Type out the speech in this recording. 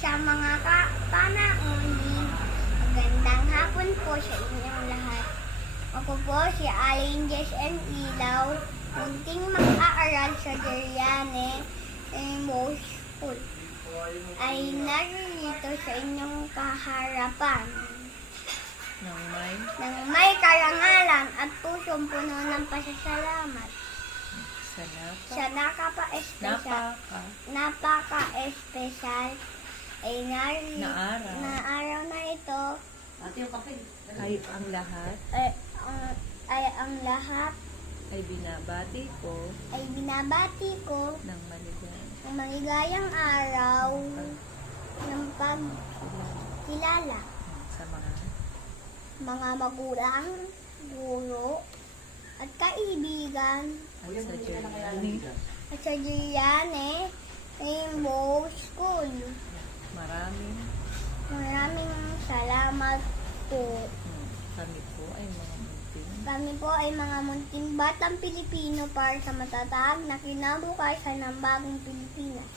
sa mga panaunin. Magandang hapon po sa inyong lahat. Ako po si Aling Jess M. Ilaw, munting mag-aaral sa Deriane Emo School. Ay naririto sa inyong kaharapan Nang may karangalan at pusong puno ng pasasalamat sa napaka-espesyal ay na araw na ito ay ang lahat ay ang lahat ay binabati ko ng ng maligayang araw ng pagkilala sa mga magulang, guro, at kaibigan at sa Deriane. at sa Deriane Rainbow School. Maraming salamat po. Kami po ay mga Kami po ay mga munting batang Pilipino para sa matatag na kinabukasan ng bagong Pilipinas.